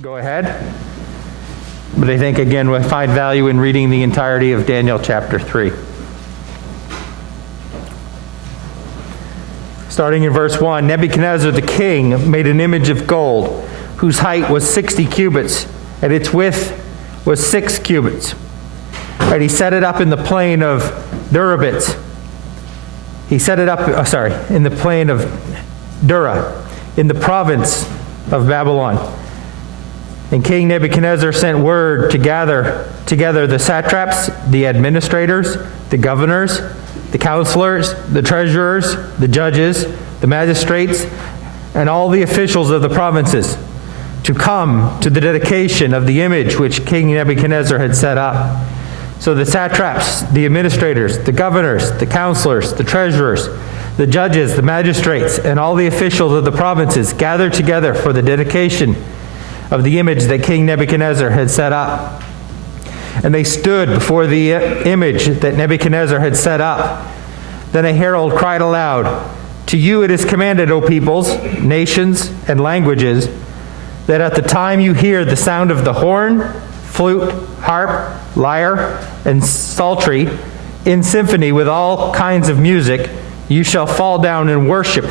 go ahead. But I think, again, we'll find value in reading the entirety of Daniel chapter 3. Starting in verse 1, Nebuchadnezzar the king made an image of gold, whose height was 60 cubits, and its width was 6 cubits. And he set it up in the plain of Durabits. He set it up, in the plain of Dura, in the province of Babylon. And King Nebuchadnezzar sent word to gather together the satraps, the administrators, the governors, the counselors, the treasurers, the judges, the magistrates, and all the officials of the provinces to come to the dedication of the image which King Nebuchadnezzar had set up. So the satraps, the administrators, the governors, the counselors, the treasurers, the judges, the magistrates, and all the officials of the provinces gathered together for the dedication of the image that King Nebuchadnezzar had set up. And they stood before the image that Nebuchadnezzar had set up. Then a herald cried aloud, "To you it is commanded, O peoples, nations, and languages, that at the time you hear the sound of the horn, flute, harp, lyre, and psaltery, in symphony with all kinds of music, you shall fall down and worship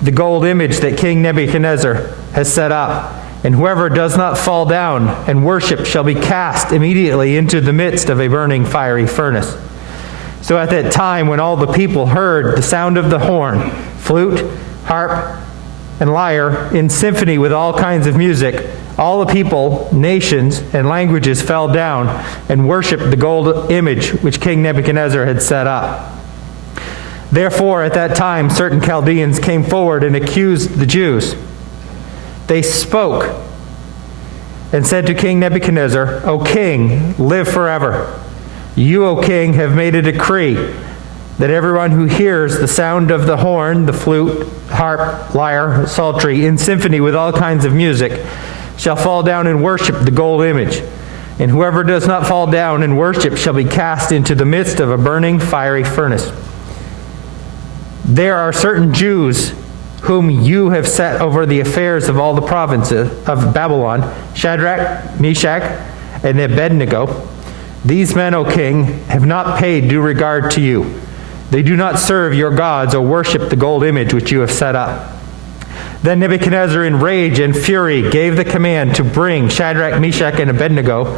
the gold image that King Nebuchadnezzar has set up. And whoever does not fall down and worship shall be cast immediately into the midst of a burning fiery furnace." So at that time, when all the people heard the sound of the horn, flute, harp, and lyre, in symphony with all kinds of music, all the people, nations, and languages fell down and worshiped the gold image which King Nebuchadnezzar had set up. Therefore, at that time, certain Chaldeans came forward and accused the Jews. They spoke and said to King Nebuchadnezzar, "O king, live forever. You, O king, have made a decree that everyone who hears the sound of the horn, the flute, harp, lyre, psaltery, in symphony with all kinds of music, shall fall down and worship the gold image. And whoever does not fall down and worship shall be cast into the midst of a burning fiery furnace. There are certain Jews whom you have set over the affairs of all the provinces of Babylon, Shadrach, Meshach, and Abednego. These men, O king, have not paid due regard to you. They do not serve your gods or worship the gold image which you have set up." Then Nebuchadnezzar, in rage and fury, gave the command to bring Shadrach, Meshach, and Abednego.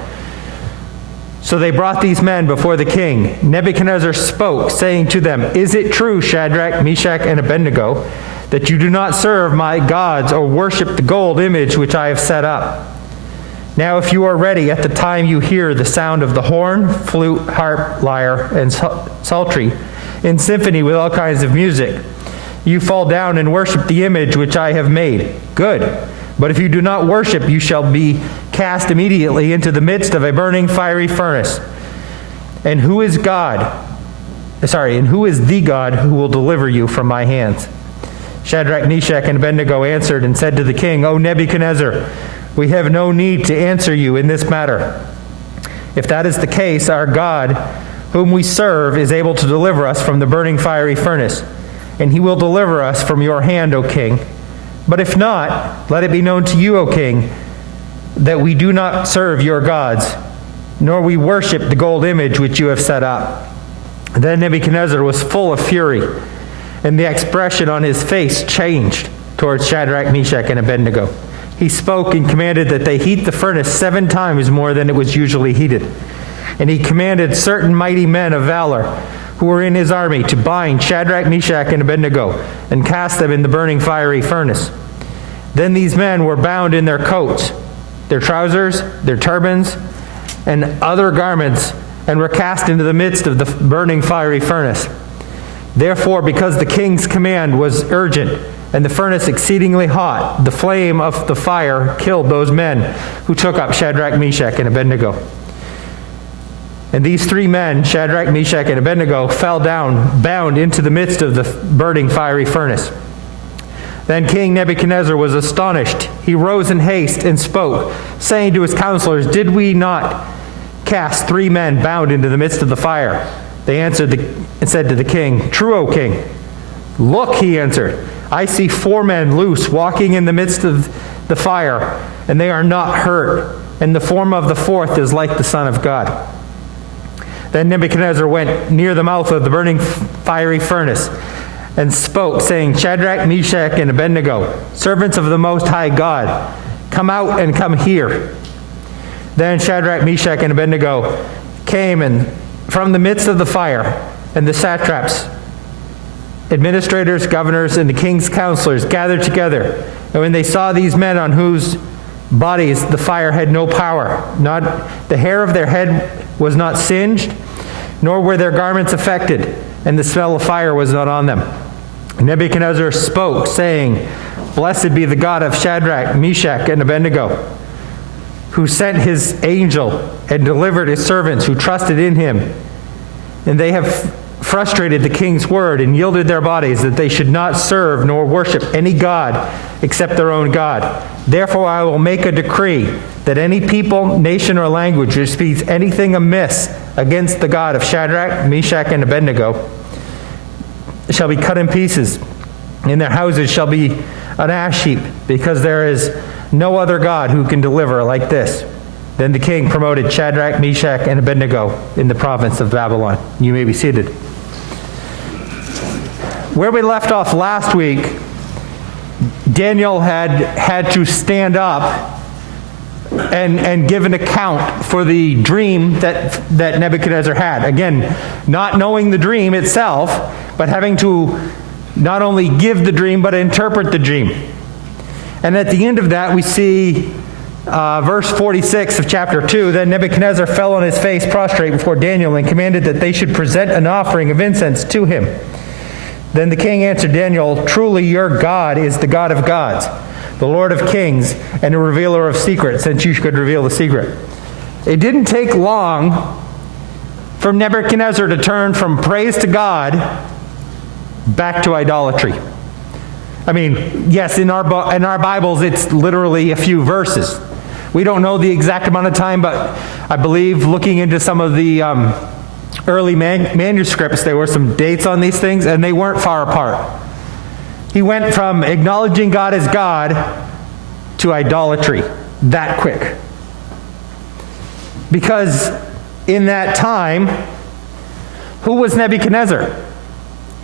So they brought these men before the king. Nebuchadnezzar spoke, saying to them, "Is it true, Shadrach, Meshach, and Abednego, that you do not serve my gods or worship the gold image which I have set up? Now if you are ready at the time you hear the sound of the horn, flute, harp, lyre, and psaltery, in symphony with all kinds of music, you fall down and worship the image which I have made. Good. But if you do not worship, you shall be cast immediately into the midst of a burning fiery furnace. And who is the God who will deliver you from my hands?" Shadrach, Meshach, and Abednego answered and said to the king, "O Nebuchadnezzar, we have no need to answer you in this matter. If that is the case, our God, whom we serve, is able to deliver us from the burning fiery furnace, and he will deliver us from your hand, O king. But if not, let it be known to you, O king, that we do not serve your gods, nor we worship the gold image which you have set up." Then Nebuchadnezzar was full of fury, and the expression on his face changed towards Shadrach, Meshach, and Abednego. He spoke and commanded that they heat the furnace 7 times more than it was usually heated. And he commanded certain mighty men of valor who were in his army to bind Shadrach, Meshach, and Abednego and cast them in the burning fiery furnace. Then these men were bound in their coats, their trousers, their turbans, and other garments, and were cast into the midst of the burning fiery furnace. Therefore, because the king's command was urgent and the furnace exceedingly hot, the flame of the fire killed those men who took up Shadrach, Meshach, and Abednego. And these 3 men, Shadrach, Meshach, and Abednego, fell down, bound into the midst of the burning fiery furnace. Then King Nebuchadnezzar was astonished. He rose in haste and spoke, saying to his counselors, "Did we not cast 3 men bound into the midst of the fire?" They answered and said to the king, "True, O king." "Look," he answered, "I see 4 men loose walking in the midst of the fire, and they are not hurt. And the form of the fourth is like the Son of God. Then Nebuchadnezzar went near the mouth of the burning fiery furnace and spoke, saying, Shadrach, Meshach, and Abednego, servants of the Most High God, come out and come here. Then Shadrach, Meshach, and Abednego came and from the midst of the fire, and the satraps, administrators, governors, and the king's counselors gathered together. And when they saw these men on whose bodies the fire had no power, not the hair of their head was not singed, nor were their garments affected, and the smell of fire was not on them. Nebuchadnezzar spoke, saying, Blessed be the God of Shadrach, Meshach, and Abednego, who sent his angel and delivered his servants who trusted in him. And they have frustrated the king's word and yielded their bodies that they should not serve nor worship any god except their own God. Therefore I will make a decree that any people, nation, or language who speaks anything amiss against the God of Shadrach, Meshach, and Abednego shall be cut in pieces, and their houses shall be an ash heap, because there is no other God who can deliver like this. Then the king promoted Shadrach, Meshach, and Abednego in the province of Babylon. You may be seated. Where we left off last week, Daniel had to stand up and give an account for the dream that Nebuchadnezzar had. Again, not knowing the dream itself, but having to not only give the dream, but interpret the dream. And at the end of that, we see verse 46 of chapter 2, Then Nebuchadnezzar fell on his face prostrate before Daniel and commanded that they should present an offering of incense to him. Then the king answered Daniel, Truly your God is the God of gods, the Lord of kings, and a revealer of secrets, since you could reveal the secret. It didn't take long for Nebuchadnezzar to turn from praise to God back to idolatry. I mean, yes, in our Bibles, it's literally a few verses. We don't know the exact amount of time, but I believe looking into some of the early manuscripts, there were some dates on these things, and they weren't far apart. He went from acknowledging God as God to idolatry that quick. Because in that time, who was Nebuchadnezzar?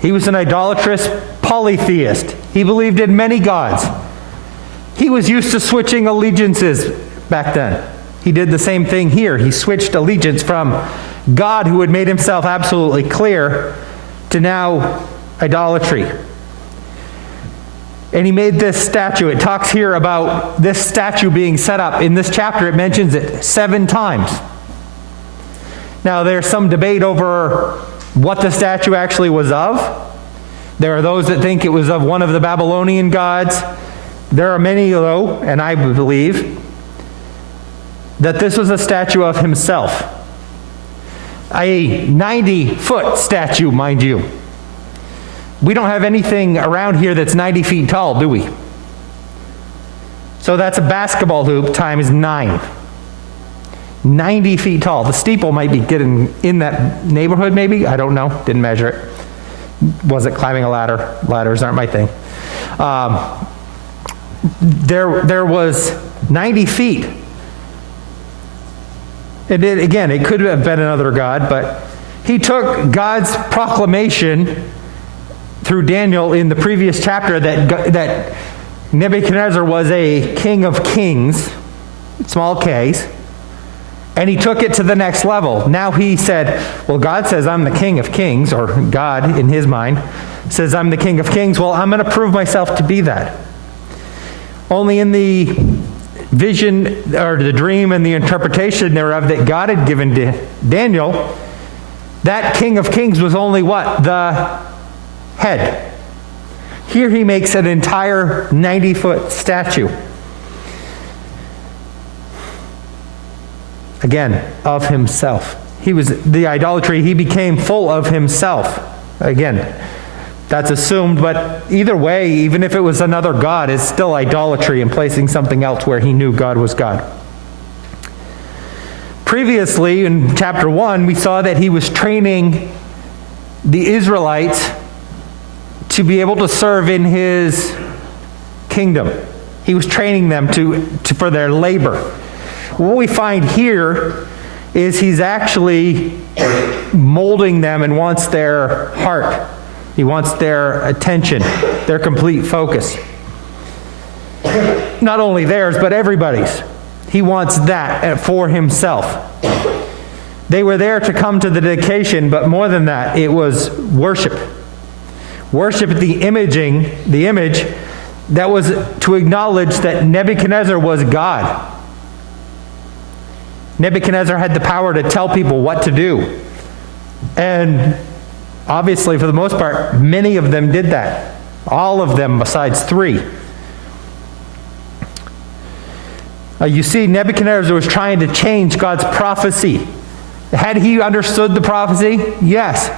He was an idolatrous polytheist. He believed in many gods. He was used to switching allegiances back then. He did the same thing here. He switched allegiance from God, who had made himself absolutely clear, to now idolatry. And he made this statue. It talks here about this statue being set up. In this chapter, it mentions it 7 times. Now, there's some debate over what the statue actually was of. There are those that think it was of one of the Babylonian gods. There are many, though, and I believe, that this was a statue of himself. A 90-foot statue, mind you. We don't have anything around here that's 90 feet tall, do we? So that's a basketball hoop times 9. 90 feet tall. The steeple might be getting in that neighborhood, maybe. I don't know. Didn't measure it. Wasn't climbing a ladder. Ladders aren't my thing. There was 90 feet. It could have been another god, but he took God's proclamation through Daniel in the previous chapter that Nebuchadnezzar was a king of kings, small k's, and he took it to the next level. Now he said, well, God says I'm the king of kings, or God in his mind says I'm the king of kings. Well, I'm going to prove myself to be that. Only in the vision or the dream and the interpretation thereof that God had given to Daniel, that king of kings was only what? The head. Here he makes an entire 90-foot statue. Again, of himself. He was the idolatry. He became full of himself. Again, that's assumed, but either way, even if it was another god, it's still idolatry and placing something else where he knew God was God. Previously, in chapter 1, we saw that he was training the Israelites to be able to serve in his kingdom. He was training them for their labor. What we find here is he's actually molding them and wants their heart. He wants their attention, their complete focus. Not only theirs, but everybody's. He wants that for himself. They were there to come to the dedication, but more than that, it was worship. Worship the image that was to acknowledge that Nebuchadnezzar was God. Nebuchadnezzar had the power to tell people what to do. And obviously, for the most part, many of them did that. All of them besides 3. You see, Nebuchadnezzar was trying to change God's prophecy. Had he understood the prophecy? Yes.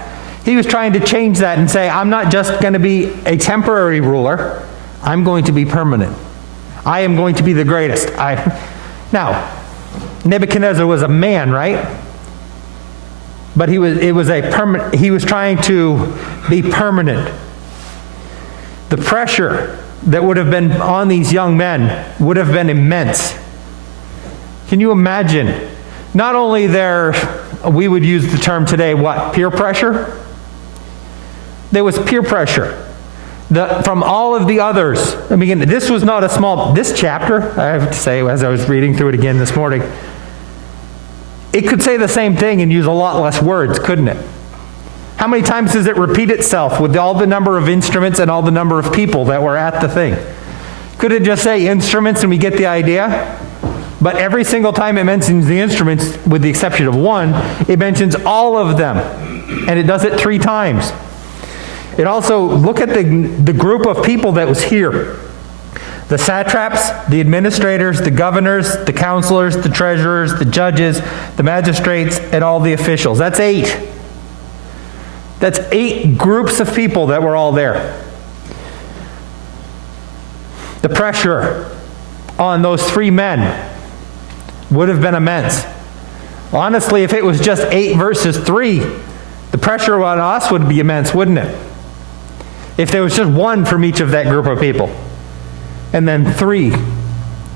He was trying to change that and say, I'm not just going to be a temporary ruler. I'm going to be permanent. I am going to be the greatest. Now, Nebuchadnezzar was a man, right? But he was trying to be permanent. The pressure that would have been on these young men would have been immense. Can you imagine? Not only we would use the term today, what? Peer pressure? There was peer pressure. From all of the others. I mean, this was not this chapter, I have to say, as I was reading through it again this morning, it could say the same thing and use a lot less words, couldn't it? How many times does it repeat itself with all the number of instruments and all the number of people that were at the thing? Could it just say instruments and we get the idea? But every single time it mentions the instruments, with the exception of one, it mentions all of them. And it does it 3 times. It also, look at the group of people that was here. The satraps, the administrators, the governors, the counselors, the treasurers, the judges, the magistrates, and all the officials. That's 8. That's 8 groups of people that were all there. The pressure on those 3 men would have been immense. Honestly, if it was just 8 versus 3, the pressure on us would be immense, wouldn't it? If there was just 1 from each of that group of people, and then 3,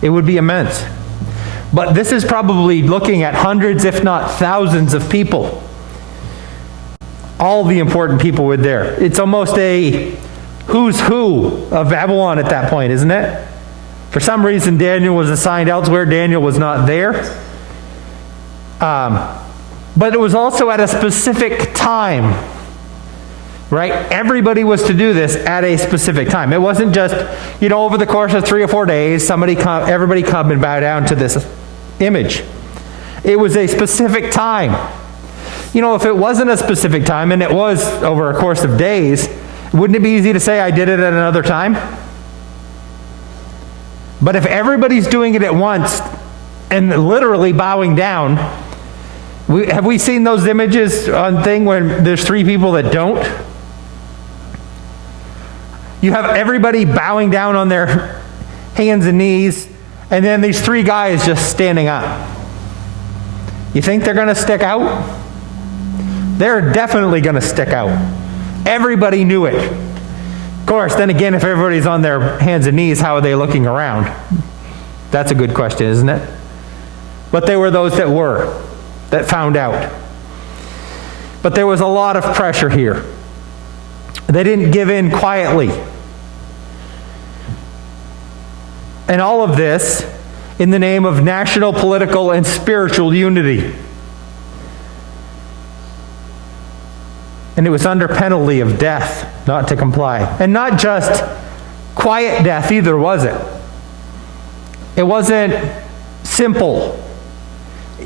it would be immense. But this is probably looking at hundreds, if not thousands of people. All the important people were there. It's almost a who's who of Babylon at that point, isn't it? For some reason, Daniel was assigned elsewhere. Daniel was not there. But it was also at a specific time. Right? Everybody was to do this at a specific time. It wasn't just, over the course of 3 or 4 days, everybody come and bow down to this image. It was a specific time. If it wasn't a specific time, and it was over a course of days, wouldn't it be easy to say I did it at another time? But if everybody's doing it at once and literally bowing down, have we seen those images on thing when there's 3 people that don't? You have everybody bowing down on their hands and knees, and then these 3 guys just standing up. You think they're going to stick out? They're definitely going to stick out. Everybody knew it. Of course, then again, if everybody's on their hands and knees, how are they looking around? That's a good question, isn't it? But there were those that found out. But there was a lot of pressure here. They didn't give in quietly. And all of this in the name of national, political, and spiritual unity. And it was under penalty of death not to comply. And not just quiet death either, was it? It wasn't simple.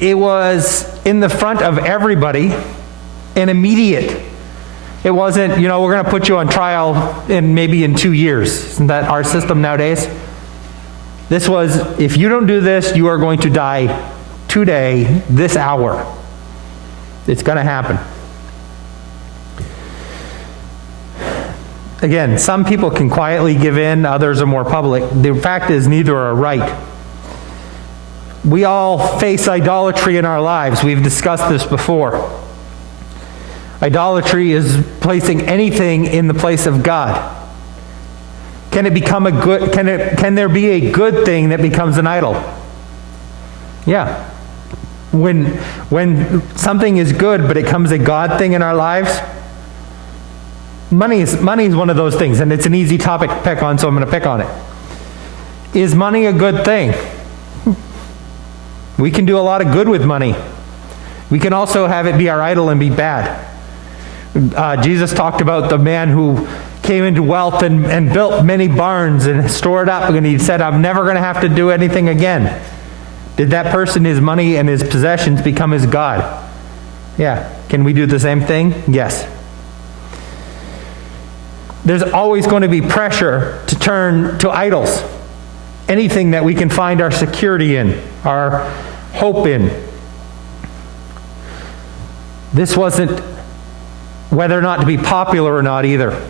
It was in the front of everybody and immediate. It wasn't, we're going to put you on trial maybe in 2 years. Isn't that our system nowadays? This was, if you don't do this, you are going to die today, this hour. It's going to happen. Again, some people can quietly give in, others are more public. The fact is, neither are right. We all face idolatry in our lives. We've discussed this before. Idolatry is placing anything in the place of God. Can it become a good, can there be a good thing that becomes an idol? Yeah. When something is good but it becomes a God thing in our lives, money is one of those things, and it's an easy topic to pick on, so I'm going to pick on it. Is money a good thing? We can do a lot of good with money. We can also have it be our idol and be bad. Jesus talked about the man who came into wealth and built many barns and stored up, and he said, I'm never going to have to do anything again. Did that person, his money and his possessions, become his God? Yeah. Can we do the same thing? Yes. There's always going to be pressure to turn to idols. Anything that we can find our security in, our hope in. This wasn't whether or not to be popular or not either.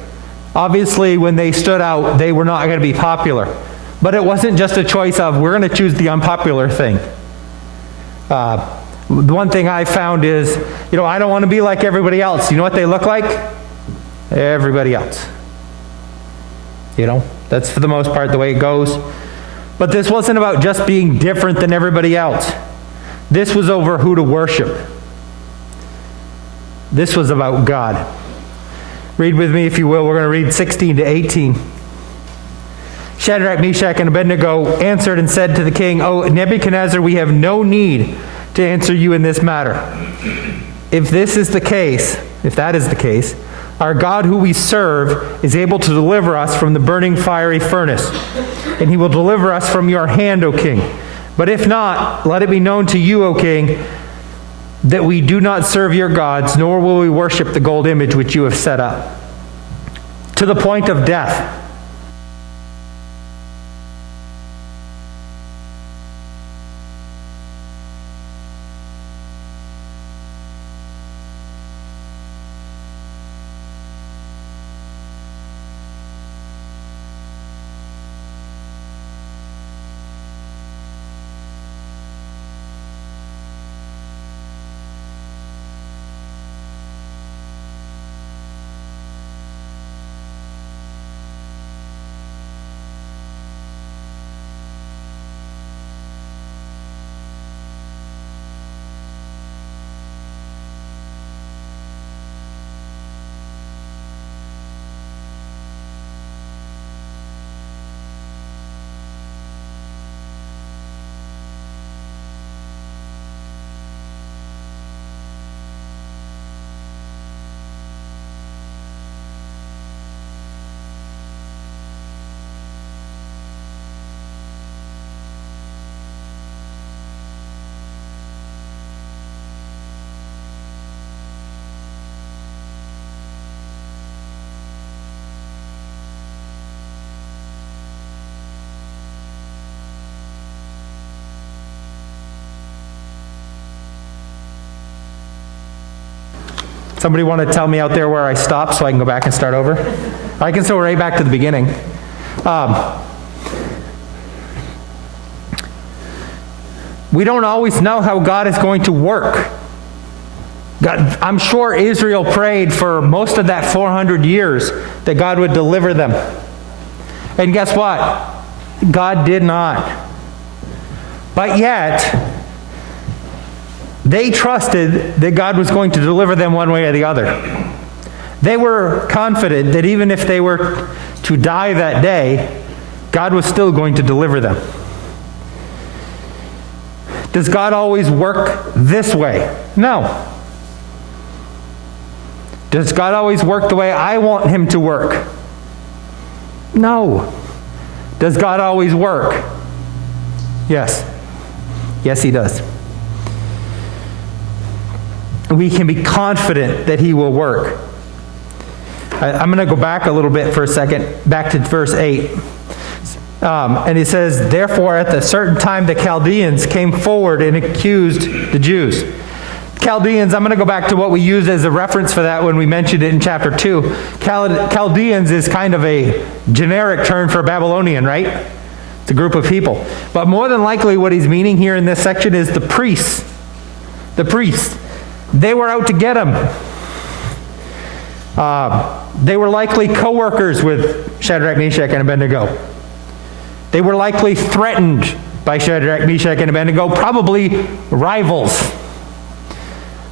Obviously, when they stood out, they were not going to be popular. But it wasn't just a choice of, we're going to choose the unpopular thing. The one thing I found is, I don't want to be like everybody else. You know what they look like? Everybody else. That's for the most part the way it goes. But this wasn't about just being different than everybody else. This was over who to worship. This was about God. Read with me, if you will. We're going to read 16 to 18. Shadrach, Meshach, and Abednego answered and said to the king, O Nebuchadnezzar, we have no need to answer you in this matter. If that is the case, our God who we serve is able to deliver us from the burning fiery furnace, and he will deliver us from your hand, O king. But if not, let it be known to you, O king, that we do not serve your gods, nor will we worship the gold image which you have set up. To the point of death. Somebody want to tell me out there where I stopped so I can go back and start over? I can go right back to the beginning. We don't always know how God is going to work. I'm sure Israel prayed for most of that 400 years that God would deliver them. And guess what? God did not. But yet, they trusted that God was going to deliver them one way or the other. They were confident that even if they were to die that day, God was still going to deliver them. Does God always work this way? No. Does God always work the way I want him to work? No. Does God always work? Yes. Yes, he does. We can be confident that he will work. I'm going to go back a little bit for a second, back to verse 8. And it says, therefore at a certain time the Chaldeans came forward and accused the Jews. Chaldeans, I'm going to go back to what we used as a reference for that when we mentioned it in chapter 2. Chaldeans is kind of a generic term for Babylonian, right? It's a group of people. But more than likely what he's meaning here in this section is the priests. The priests. They were out to get him. They were likely co-workers with Shadrach, Meshach, and Abednego. They were likely threatened by Shadrach, Meshach, and Abednego, probably rivals.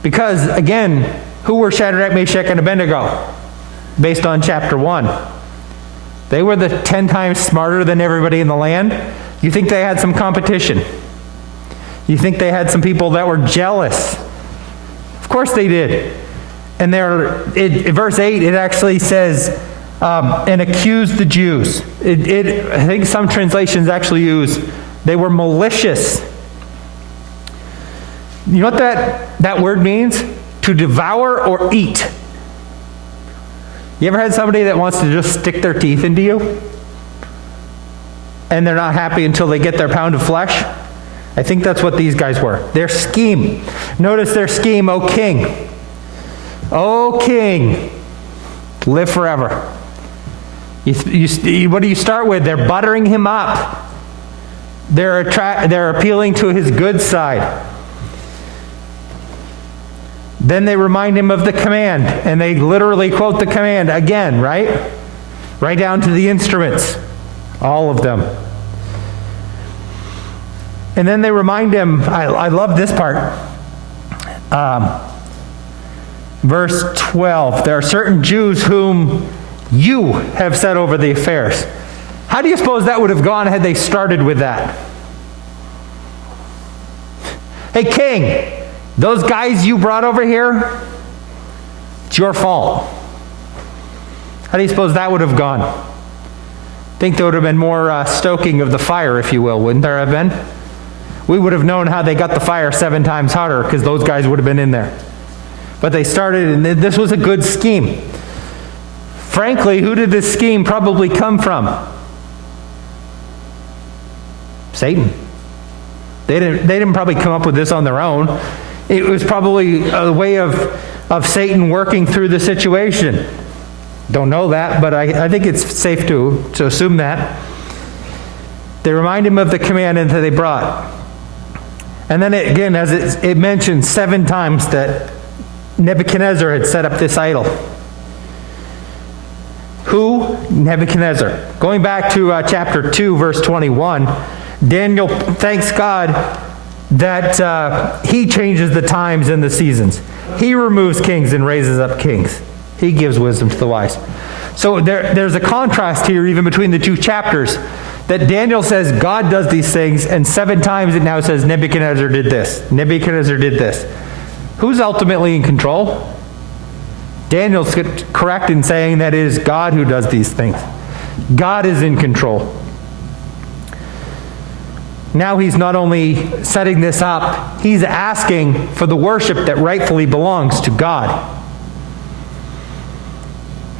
Because, again, who were Shadrach, Meshach, and Abednego? Based on chapter 1. They were the 10 times smarter than everybody in the land. You think they had some competition? You think they had some people that were jealous? Of course they did. And in verse 8, it actually says, and accused the Jews. I think some translations actually use, they were malicious. You know what that word means? To devour or eat. You ever had somebody that wants to just stick their teeth into you? And they're not happy until they get their pound of flesh? I think that's what these guys were. Their scheme. Notice their scheme, O king. O king, live forever. What do you start with? They're buttering him up. They're appealing to his good side. Then they remind him of the command, and they literally quote the command again, right? Right down to the instruments, all of them. And then they remind him, I love this part. Verse 12, there are certain Jews whom you have set over the affairs. How do you suppose that would have gone had they started with that? Hey, king, those guys you brought over here, it's your fault. How do you suppose that would have gone? I think there would have been more stoking of the fire, if you will, wouldn't there have been? We would have known how they got the fire 7 times hotter because those guys would have been in there. But they started, and this was a good scheme. Frankly, who did this scheme probably come from? Satan. They didn't probably come up with this on their own. It was probably a way of Satan working through the situation. Don't know that, but I think it's safe to assume that. They remind him of the command that they brought. And then again, as it mentions 7 times that Nebuchadnezzar had set up this idol. Who? Nebuchadnezzar. Going back to chapter 2, verse 21, Daniel thanks God that he changes the times and the seasons. He removes kings and raises up kings. He gives wisdom to the wise. So there's a contrast here even between the 2 chapters, that Daniel says God does these things, and 7 times it now says Nebuchadnezzar did this. Nebuchadnezzar did this. Who's ultimately in control? Daniel's correct in saying that it is God who does these things. God is in control. Now he's not only setting this up, he's asking for the worship that rightfully belongs to God.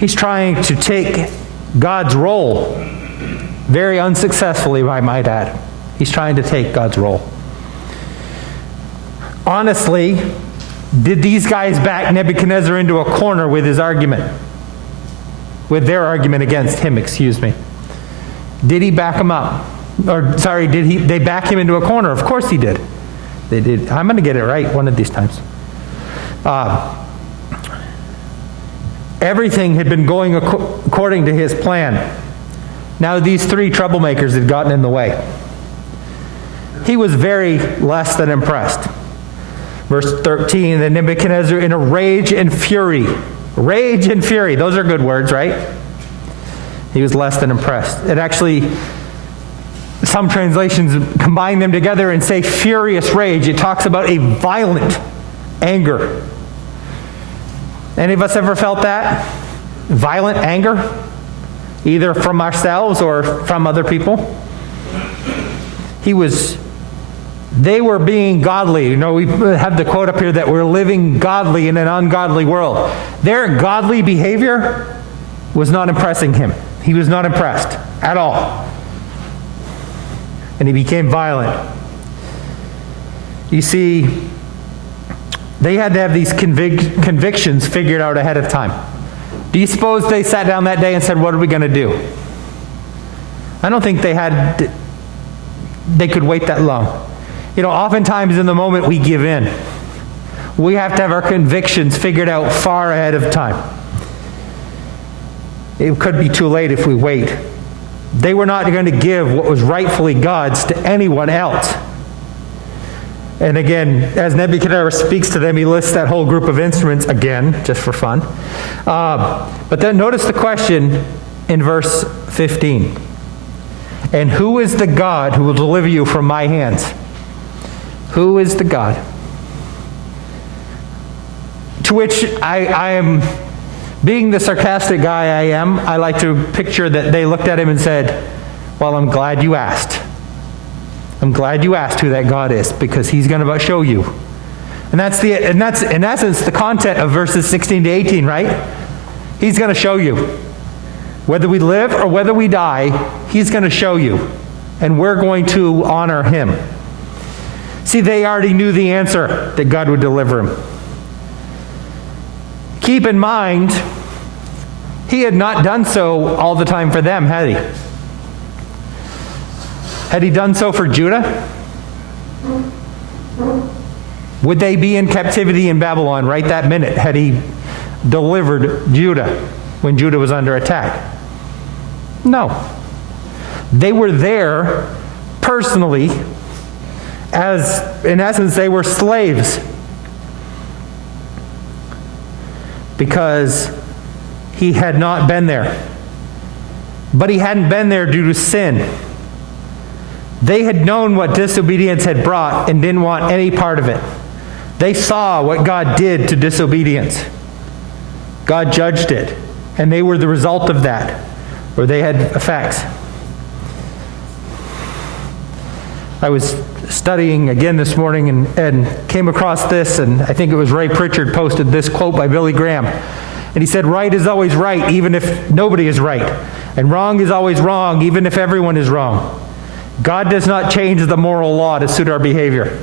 He's trying to take God's role, very unsuccessfully, I might add. He's trying to take God's role. Honestly, did these guys back Nebuchadnezzar into a corner with his argument? With their argument against him, excuse me. Did he back him up? Or, sorry, did they back him into a corner? Of course he did. They did. I'm going to get it right one of these times. Everything had been going according to his plan. Now these 3 troublemakers had gotten in the way. He was very less than impressed. Verse 13, then Nebuchadnezzar in a rage and fury. Rage and fury. Those are good words, right? He was less than impressed. It actually, some translations combine them together and say furious rage. It talks about a violent anger. Any of us ever felt that? Violent anger? Either from ourselves or from other people? They were being godly. You know, we have the quote up here that we're living godly in an ungodly world. Their godly behavior was not impressing him. He was not impressed at all. And he became violent. You see, they had to have these convictions figured out ahead of time. Do you suppose they sat down that day and said, what are we going to do? I don't think they could wait that long. You know, oftentimes in the moment we give in. We have to have our convictions figured out far ahead of time. it could be too late if we wait. They were not going to give what was rightfully God's to anyone else. And again, as Nebuchadnezzar speaks to them, he lists that whole group of instruments again, just for fun. But then notice the question in verse 15. And who is the God who will deliver you from my hands? Who is the God? To which I am, being the sarcastic guy I am, I like to picture that they looked at him and said, well, I'm glad you asked. I'm glad you asked who that God is, because he's going to show you. And that's in essence the content of verses 16 to 18, right? He's going to show you. Whether we live or whether we die, he's going to show you. And we're going to honor him. See, they already knew the answer, that God would deliver him. Keep in mind, he had not done so all the time for them, had he? Had he done so for Judah? Would they be in captivity in Babylon right that minute had he delivered Judah when Judah was under attack? No. They were there personally as, in essence, they were slaves. Because he had not been there. But he hadn't been there due to sin. They had known what disobedience had brought and didn't want any part of it. They saw what God did to disobedience. God judged it, and they were the result of that, or they had effects. I was studying again this morning and came across this, and I think it was Ray Pritchard posted this quote by Billy Graham. And he said, right is always right, even if nobody is right. And wrong is always wrong, even if everyone is wrong. God does not change the moral law to suit our behavior.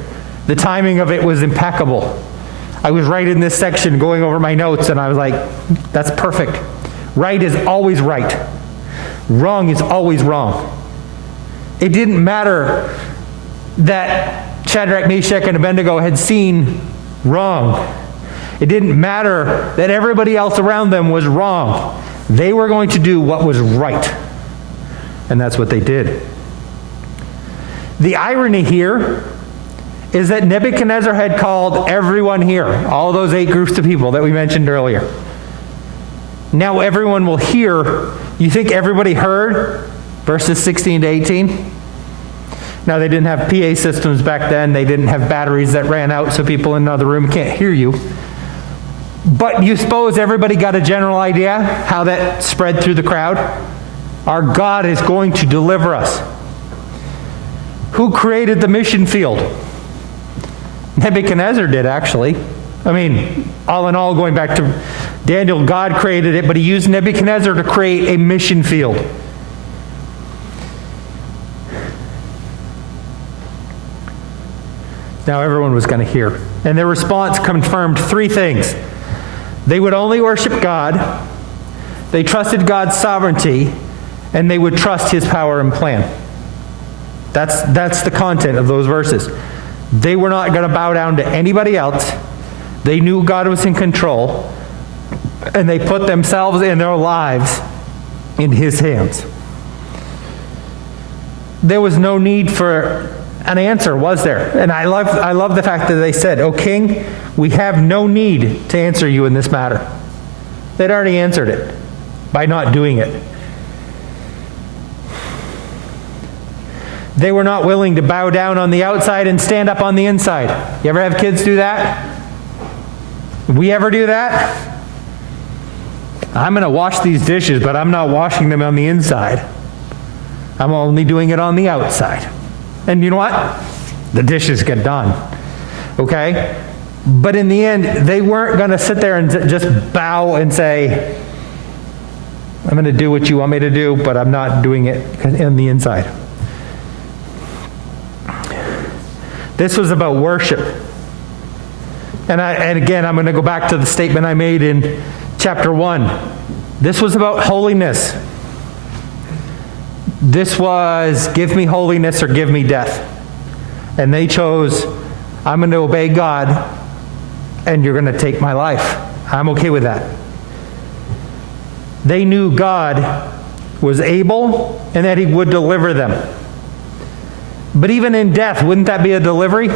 The timing of it was impeccable. I was right in this section going over my notes, and I was like, that's perfect. Right is always right. Wrong is always wrong. It didn't matter that Shadrach, Meshach, and Abednego had seen wrong. It didn't matter that everybody else around them was wrong. They were going to do what was right. And that's what they did. The irony here is that Nebuchadnezzar had called everyone here, all those 8 groups of people that we mentioned earlier. Now everyone will hear. You think everybody heard verses 16 to 18? Now, they didn't have PA systems back then. They didn't have batteries that ran out so people in another room can't hear you. But you suppose everybody got a general idea how that spread through the crowd? Our God is going to deliver us. Who created the mission field? Nebuchadnezzar did, actually. I mean, all in all, going back to Daniel, God created it, but he used Nebuchadnezzar to create a mission field. Now everyone was going to hear. And their response confirmed 3 things. They would only worship God, they trusted God's sovereignty, and they would trust his power and plan. That's the content of those verses. They were not going to bow down to anybody else. They knew God was in control, and they put themselves and their lives in his hands. There was no need for an answer, was there? And I love the fact that they said, "O king, we have no need to answer you in this matter." They'd already answered it by not doing it. They were not willing to bow down on the outside and stand up on the inside. You ever have kids do that? We ever do that? I'm going to wash these dishes, but I'm not washing them on the inside. I'm only doing it on the outside. And you know what? The dishes get done. Okay? But in the end, they weren't going to sit there and just bow and say, I'm going to do what you want me to do, but I'm not doing it on the inside. This was about worship. And again, I'm going to go back to the statement I made in chapter 1. This was about holiness. This was, give me holiness or give me death. And they chose, I'm going to obey God, and you're going to take my life. I'm okay with that. They knew God was able and that he would deliver them. But even in death, wouldn't that be a delivery?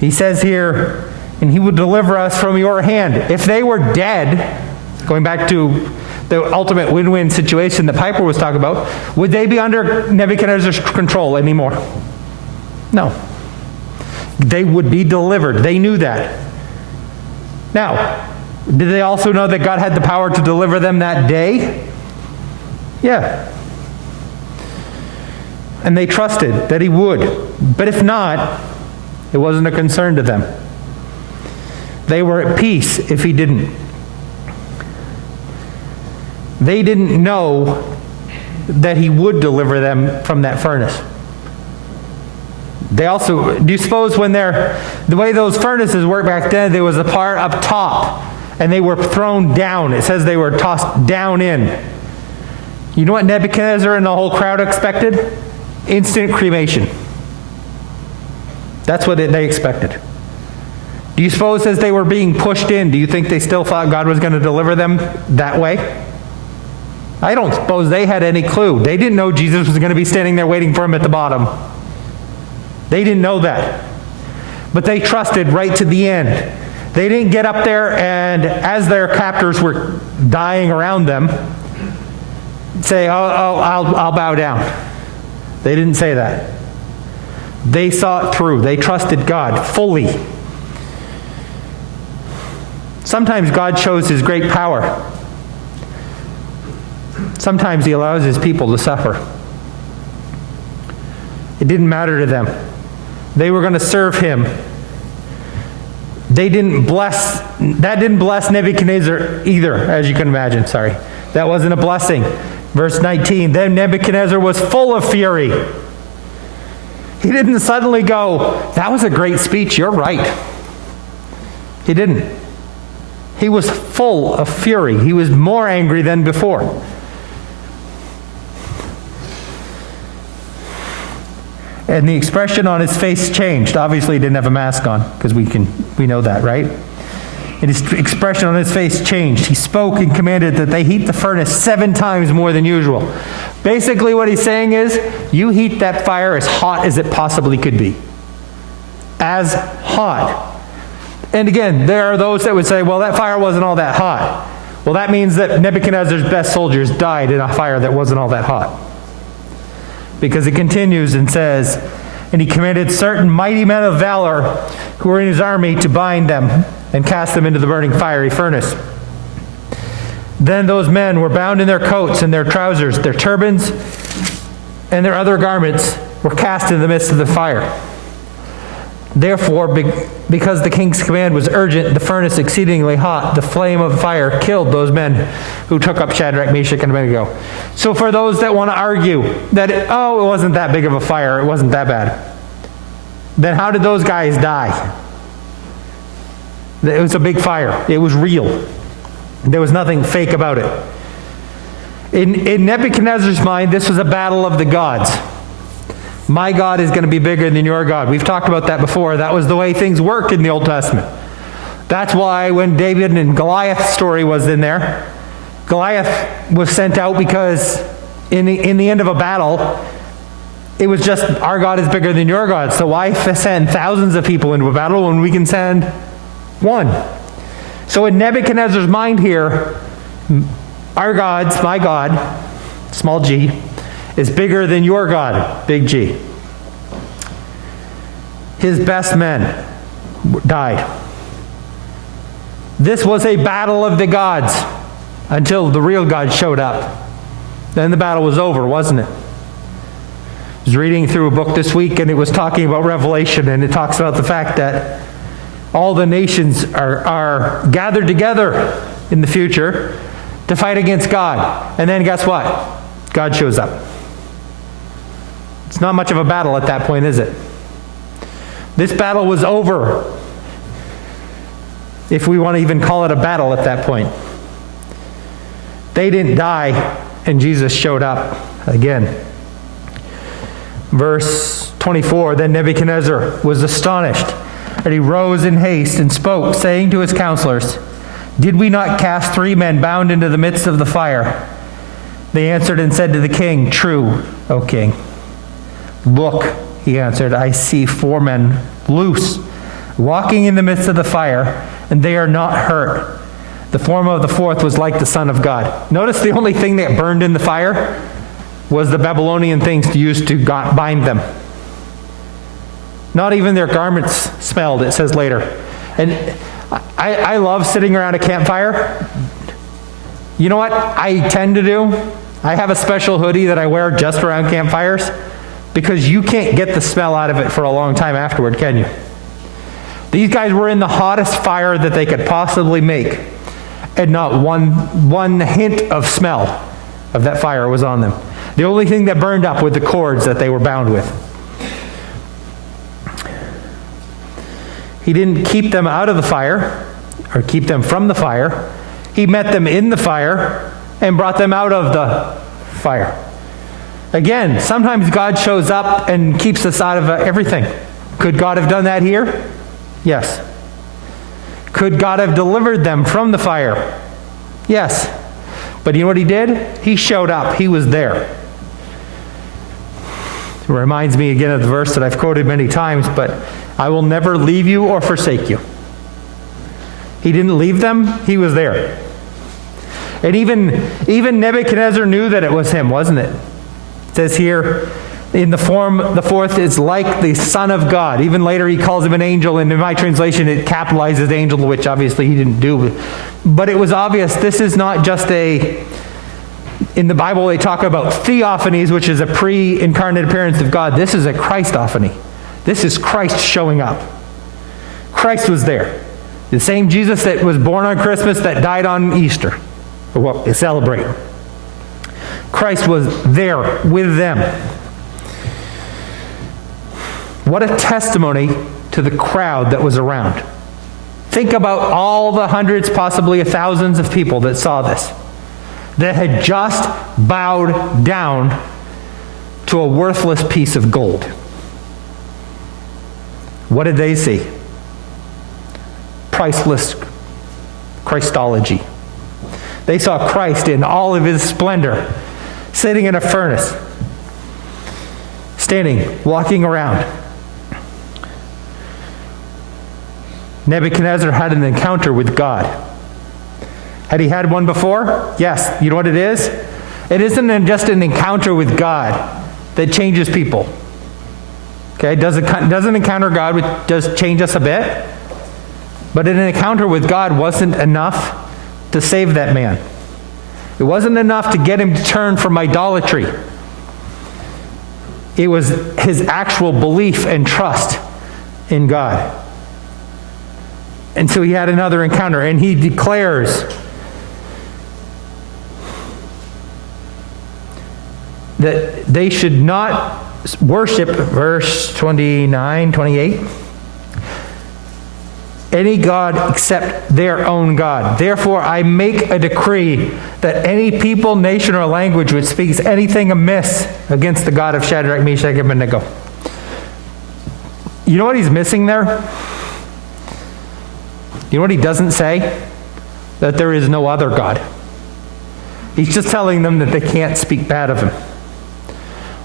He says here, and he would deliver us from your hand. If they were dead, going back to the ultimate win-win situation that Piper was talking about, would they be under Nebuchadnezzar's control anymore? No. They would be delivered. They knew that. Now, did they also know that God had the power to deliver them that day? Yeah. And they trusted that he would. But if not, it wasn't a concern to them. They were at peace if he didn't. They didn't know that he would deliver them from that furnace. They also, do you suppose when the way those furnaces worked back then, there was a part up top and they were thrown down. It says they were tossed down in. You know what Nebuchadnezzar and the whole crowd expected? Instant cremation. That's what they expected. Do you suppose as they were being pushed in, do you think they still thought God was going to deliver them that way? I don't suppose they had any clue. They didn't know Jesus was going to be standing there waiting for them at the bottom. They didn't know that. But they trusted right to the end. They didn't get up there and as their captors were dying around them, say, I'll bow down. They didn't say that. They saw it through. They trusted God fully. Sometimes God shows his great power. Sometimes he allows his people to suffer. It didn't matter to them. They were going to serve him. That didn't bless Nebuchadnezzar either, as you can imagine. Sorry. That wasn't a blessing. Verse 19, then Nebuchadnezzar was full of fury. He didn't suddenly go, that was a great speech, you're right. He didn't. He was full of fury. He was more angry than before. And the expression on his face changed. Obviously he didn't have a mask on, because we know that, right? And his expression on his face changed. He spoke and commanded that they heat the furnace 7 times more than usual. Basically what he's saying is, you heat that fire as hot as it possibly could be. As hot. And again, there are those that would say, well, that fire wasn't all that hot. Well, that means that Nebuchadnezzar's best soldiers died in a fire that wasn't all that hot. Because it continues and says, and he commanded certain mighty men of valor who were in his army to bind them and cast them into the burning fiery furnace. Then those men were bound in their coats and their trousers, their turbans, and their other garments were cast in the midst of the fire. Therefore, because the king's command was urgent, the furnace exceedingly hot, the flame of fire killed those men who took up Shadrach, Meshach, and Abednego. So for those that want to argue that, it wasn't that big of a fire, it wasn't that bad, then how did those guys die? It was a big fire. It was real. There was nothing fake about it. In Nebuchadnezzar's mind, this was a battle of the gods. My God is going to be bigger than your God. We've talked about that before. That was the way things worked in the Old Testament. That's why when David and Goliath's story was in there, Goliath was sent out because in the end of a battle, it was just, our God is bigger than your God. So why send thousands of people into a battle when we can send one? So in Nebuchadnezzar's mind here, our God's, my God, small g, is bigger than your God, big G. His best men died. This was a battle of the gods until the real God showed up. Then the battle was over, wasn't it? I was reading through a book this week and it was talking about Revelation, and it talks about the fact that all the nations are gathered together in the future to fight against God. And then guess what? God shows up. It's not much of a battle at that point, is it? This battle was over, if we want to even call it a battle at that point. They didn't die, and Jesus showed up again. Verse 24, then Nebuchadnezzar was astonished, and he rose in haste and spoke, saying to his counselors, Did we not cast 3 men bound into the midst of the fire? They answered and said to the king, True, O king. Look, he answered, I see 4 men loose, walking in the midst of the fire, and they are not hurt. The form of the 4th was like the Son of God. Notice the only thing that burned in the fire was the Babylonian things used to bind them. Not even their garments smelled, it says later. And I love sitting around a campfire. You know what I tend to do? I have a special hoodie that I wear just around campfires because you can't get the smell out of it for a long time afterward, can you? These guys were in the hottest fire that they could possibly make, and not one hint of smell of that fire was on them. The only thing that burned up were the cords that they were bound with. He didn't keep them out of the fire or keep them from the fire. He met them in the fire and brought them out of the fire. Again, sometimes God shows up and keeps us out of everything. Could God have done that here? Yes. Could God have delivered them from the fire? Yes. But you know what he did? He showed up. He was there. It reminds me again of the verse that I've quoted many times, but I will never leave you or forsake you. He didn't leave them. He was there. And even Nebuchadnezzar knew that it was him, wasn't it? It says here, in the form, the 4th is like the Son of God. Even later he calls him an angel, and in my translation it capitalizes angel, which obviously he didn't do. But it was obvious this is not just in the Bible they talk about theophanies, which is a pre-incarnate appearance of God. This is a Christophany. This is Christ showing up. Christ was there. The same Jesus that was born on Christmas, that died on Easter, or what we celebrate. Christ was there with them. What a testimony to the crowd that was around. Think about all the hundreds, possibly thousands of people that saw this, that had just bowed down to a worthless piece of gold. What did they see? Priceless Christology. They saw Christ in all of his splendor, sitting in a furnace, standing, walking around. Nebuchadnezzar had an encounter with God. Had he had one before? Yes. You know what it is? It isn't just an encounter with God that changes people. Okay, doesn't encounter God does change us a bit, but an encounter with God wasn't enough to save that man. It wasn't enough to get him to turn from idolatry. It was his actual belief and trust in God. And so he had another encounter, and he declares that they should not worship, verse 29, 28, any God except their own God. Therefore I make a decree that any people, nation, or language which speaks anything amiss against the God of Shadrach, Meshach, and Abednego. You know what he's missing there? You know what he doesn't say? That there is no other God. He's just telling them that they can't speak bad of him.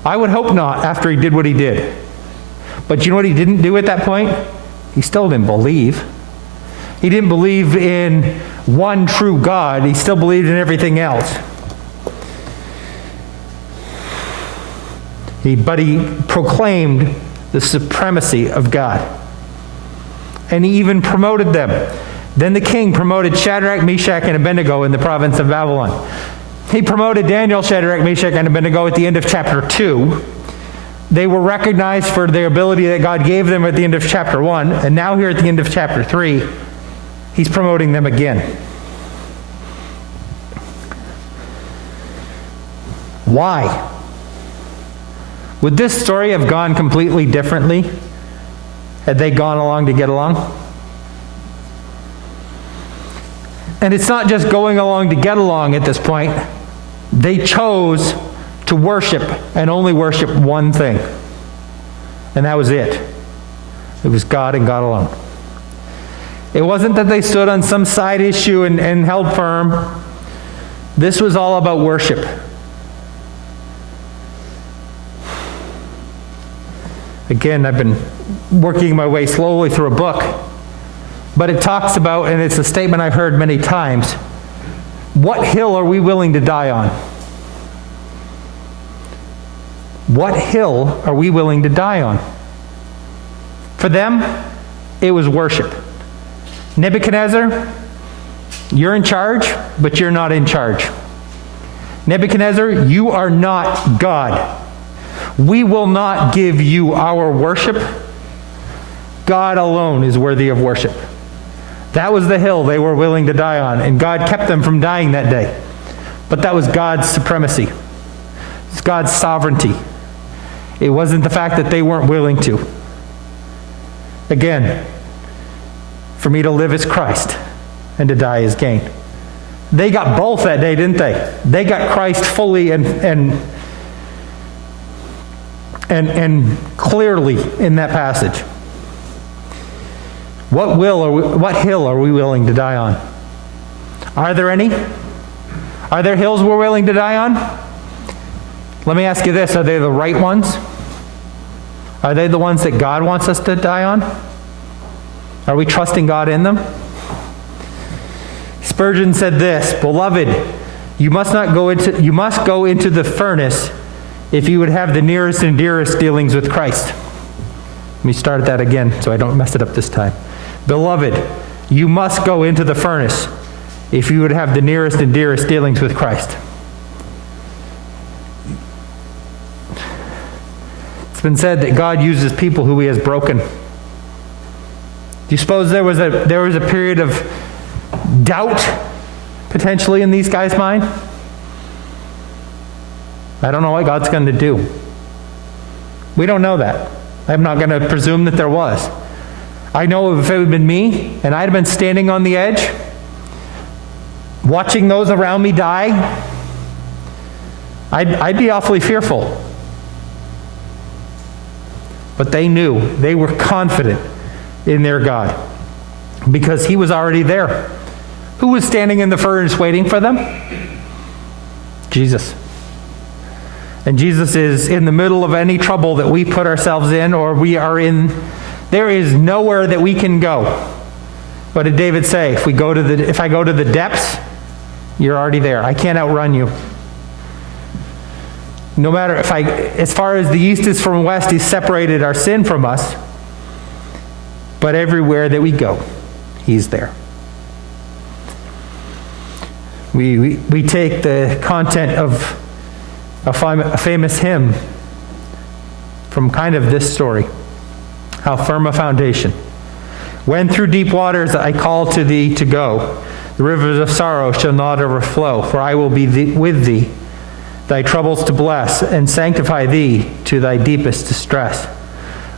I would hope not, after he did what he did. But you know what he didn't do at that point? He still didn't believe. He didn't believe in one true God. He still believed in everything else. But he proclaimed the supremacy of God. And he even promoted them. Then the king promoted Shadrach, Meshach, and Abednego in the province of Babylon. He promoted Daniel, Shadrach, Meshach, and Abednego at the end of chapter 2. They were recognized for their ability that God gave them at the end of chapter 1. And now here at the end of chapter 3, he's promoting them again. Why? Would this story have gone completely differently had they gone along to get along? And it's not just going along to get along at this point. They chose to worship and only worship one thing. And that was it. It was God and God alone. It wasn't that they stood on some side issue and held firm. This was all about worship. Again, I've been working my way slowly through a book, but it talks about, and it's a statement I've heard many times, what hill are we willing to die on? What hill are we willing to die on? For them, it was worship. Nebuchadnezzar, you're in charge, but you're not in charge. Nebuchadnezzar, you are not God. We will not give you our worship. God alone is worthy of worship. That was the hill they were willing to die on, and God kept them from dying that day. But that was God's supremacy. It's God's sovereignty. It wasn't the fact that they weren't willing to. Again, for me to live is Christ, and to die is gain. They got both that day, didn't they? They got Christ fully and clearly in that passage. What hill are we willing to die on? Are there any? Are there hills we're willing to die on? Let me ask you this, are they the right ones? Are they the ones that God wants us to die on? Are we trusting God in them? Spurgeon said this, "Beloved, you must go into the furnace if you would have the nearest and dearest dealings with Christ." Let me start that again so I don't mess it up this time. Beloved, you must go into the furnace if you would have the nearest and dearest dealings with Christ. It's been said that God uses people who he has broken. Do you suppose there was a period of doubt potentially in these guys' mind? I don't know what God's going to do. We don't know that. I'm not going to presume that there was. I know if it had been me and I'd been standing on the edge, watching those around me die, I'd be awfully fearful. But they knew, they were confident in their God because he was already there. Who was standing in the furnace waiting for them? Jesus. And Jesus is in the middle of any trouble that we put ourselves in or we are in. There is nowhere that we can go. What did David say? If I go to the depths, you're already there. I can't outrun you. No matter as far as the east is from west, he's separated our sin from us. But everywhere that we go, he's there. We take the content of a famous hymn from kind of this story. How firm a foundation. When through deep waters I call to thee to go, the rivers of sorrow shall not overflow, for I will be with thee, thy troubles to bless, and sanctify thee to thy deepest distress.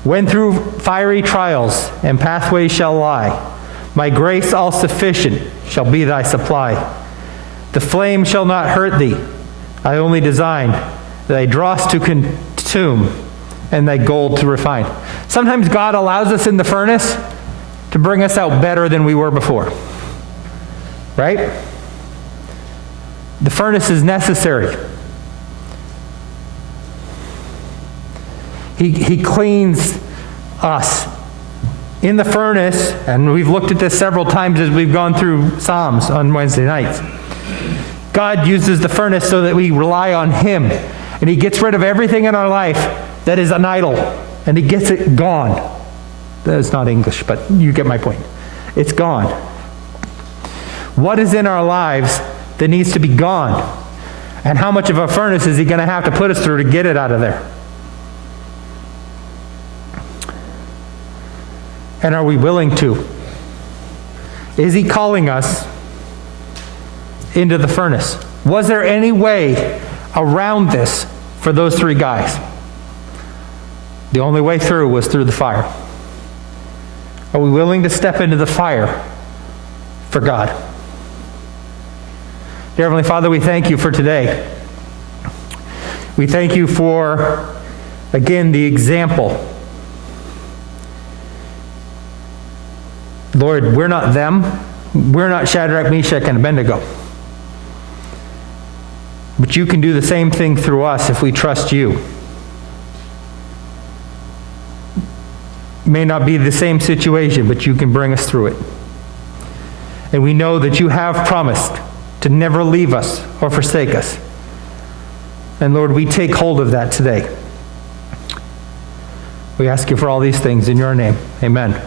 When through fiery trials and pathways shall lie, my grace all sufficient shall be thy supply. The flame shall not hurt thee, I only design thy dross to consume and thy gold to refine. Sometimes God allows us in the furnace to bring us out better than we were before. Right? The furnace is necessary. He cleans us. In the furnace, and we've looked at this several times as we've gone through Psalms on Wednesday nights, God uses the furnace so that we rely on him. And he gets rid of everything in our life that is an idol. And he gets it gone. That's not English, but you get my point. It's gone. What is in our lives that needs to be gone? And how much of a furnace is he going to have to put us through to get it out of there? And are we willing to? Is he calling us into the furnace? Was there any way around this for those three guys? The only way through was through the fire. Are we willing to step into the fire for God? Dear Heavenly Father, we thank you for today. We thank you for, again, the example Lord, we're not them. We're not Shadrach, Meshach, and Abednego. But you can do the same thing through us if we trust you. May not be the same situation, but you can bring us through it. And we know that you have promised to never leave us or forsake us. And Lord, we take hold of that today. We ask you for all these things in your name. Amen.